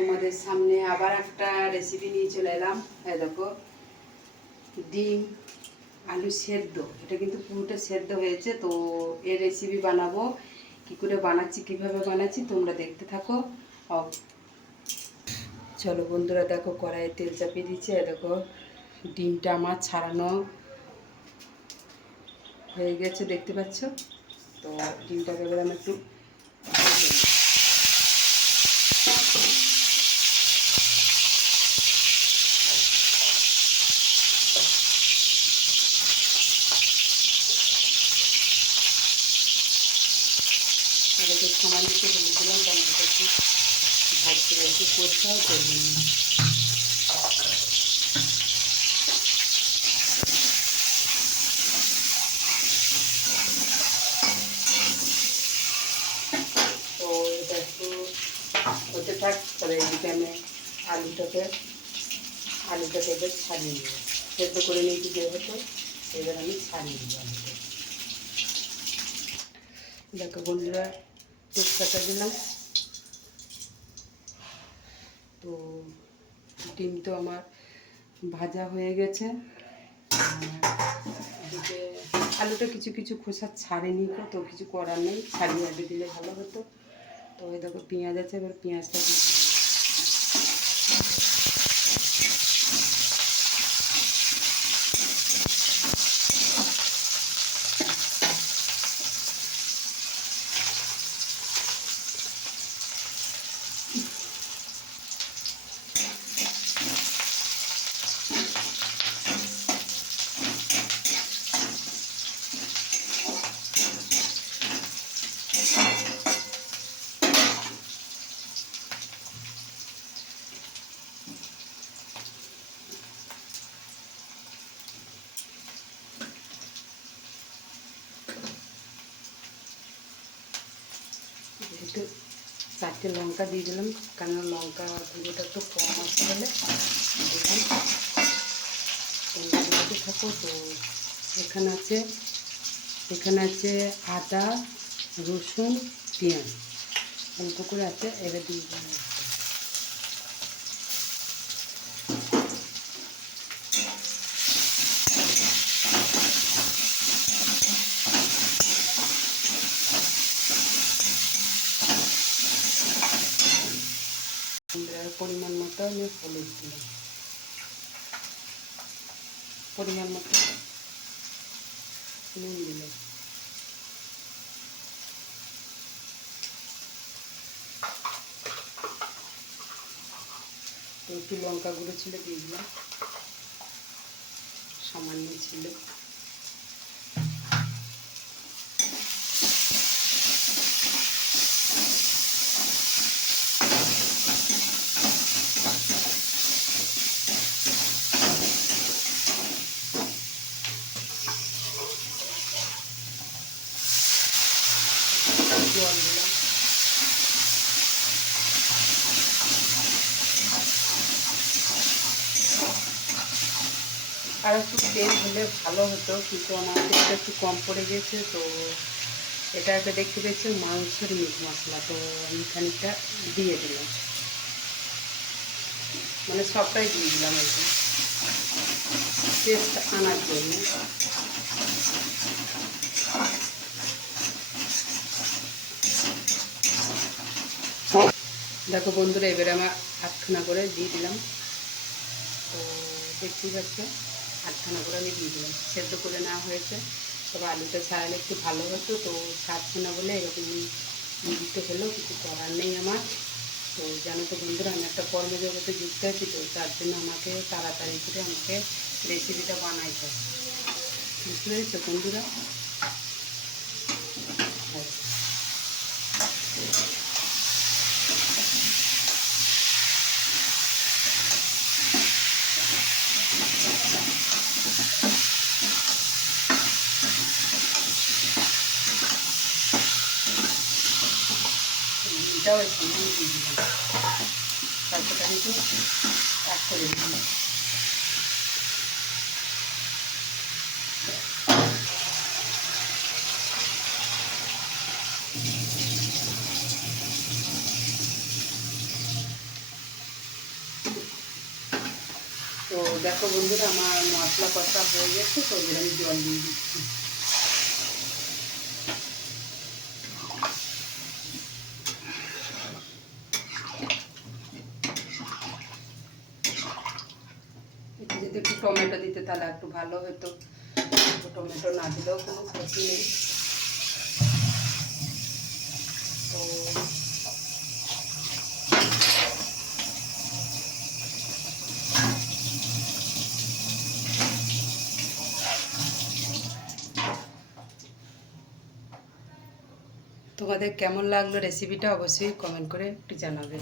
তোমাদের সামনে আবার একটা রেসিপি নিয়ে চলে এলাম। এই দেখো, ডিম আলু সেদ্ধ। এটা কিন্তু পুরোটা সেদ্ধ হয়েছে। তো এর রেসিপি বানাবো, কী করে বানাচ্ছি, কীভাবে বানাচ্ছি তোমরা দেখতে থাকো। চলো বন্ধুরা, দেখো কড়াইয়ে তেল চাপিয়ে দিচ্ছে। দেখো ডিমটা আমার ছাড়ানো হয়ে গেছে, দেখতে পাচ্ছ। তো ডিমটাকে এবার আমি একটু সময় নিতে বলেছিলাম, কারণ এটা একটু ভাজতে একটু কষাও করবে না। তো এটা একটু হতে থাক, তবে এদিকে আমি আলুটাকে এবার ছাড়িয়ে নেব। সেদ্ধ করে নিয়েছি যেহেতু, এবার আমি ছাড়িয়ে নেব আলুটা। দেখো বন্ধুরা, তেজপাতা দিলাম। তো ডিম তো আমার ভাজা হয়ে গেছে। এদিকে আলুটা কিছু কিছু খোসা ছাড়েনি, তো কিছু করার নেই, ছাড়িয়ে আগে দিলে ভালো হতো। তো ওই দেখো পেঁয়াজ আছে, এবার পেঁয়াজটা দিয়ে একটু 4টে লঙ্কা দিয়ে দিলাম, কারণ লঙ্কা গুঁড়োটা একটু কম আসতে হলে দেখুন তোমরা দেখতে থাকো। তো এখানে আছে আদা, রসুন, পেঁয়াজ অল্প করে আছে, এবার দিয়ে দিলাম। পরিমাণ মতো আমি হলুদ দিলাম, পরিমাণ মতো নুন দিলাম। তো একটু লঙ্কা গুঁড়ো ছিল দিয়ে দিলাম, সামান্য ছিল। জল দিলাম। আর একটু তেল হলে ভালো হতো, কিন্তু আমার তেলটা একটু কম পড়ে গেছে। তো এটা একটা দেখতে পেয়েছি মাংসের মিট মশলা, তো আমি খানিকটা দিয়ে দিলাম, মানে সবটাই দিয়ে দিলাম আর কি, টেস্ট আনার জন্য। দেখো বন্ধুরা, এবারে আমার 8খানা করে দিয়ে দিলাম। তো দেখতেই পাচ্ছ, 8খানা করে আমি দিয়ে দিলাম। সেদ্ধ করে নেওয়া হয়েছে, তবে আলুটা ছাড়ালে একটু ভালো হতো। তো ছাড়ছে না বলে এরকম দিতে হলো, কিছু করার নেই আমার। তো জানো তো বন্ধুরা, আমি একটা কর্মজগতে যুক্ত আছি, তো তার জন্য আমাকে তাড়াতাড়ি করে আমাকে রেসিপিটা বানাইতে হবে, বুঝতে পেরেছো বন্ধুরা। এটাও এখানে দিয়ে দিলাম, তারপরে কিন্তু কাট করে দিলাম। তো দেখো বন্ধুরা, আমার মশলা কষা হয়ে গেছে, তো এবার আমি জল দিয়ে দিচ্ছি। যদি একটু টমেটো দিতে তাহলে একটু ভালো হতো, টমেটো না দিলেও কোনো ক্ষতি নেই। তো তোমাদের কেমন লাগলো রেসিপিটা অবশ্যই কমেন্ট করে একটু জানাবে।